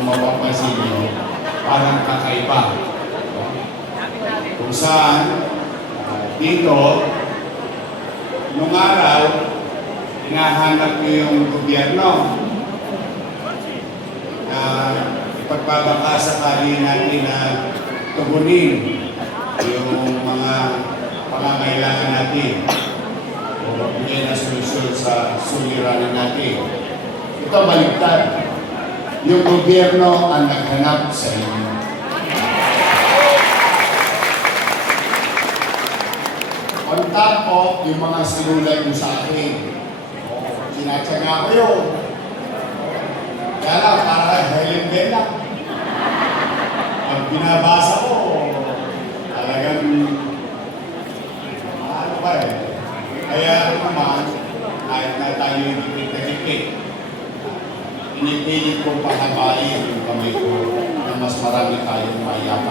kung mapapansin nyo, parang kakaiba. Kung saan, dito, nung araw, hinahanap nyo yung gobyerno na ipagbabaka sakali natin na tugunin yung mga pangangailangan natin o magbigay na solusyon sa suliranin natin. Ito baligtad. Yung gobyerno ang naghanap sa inyo. On top of yung mga sinulat mo sa akin, sinatsaga ko yun. Kaya lang, para Helen Bella. Pag binabasa ko, talagang, ano ba eh. Kaya naman, kahit na tayo yung dikit na dikit, inipilit kong pahabain yung kamay ko na mas marami tayong mayapan.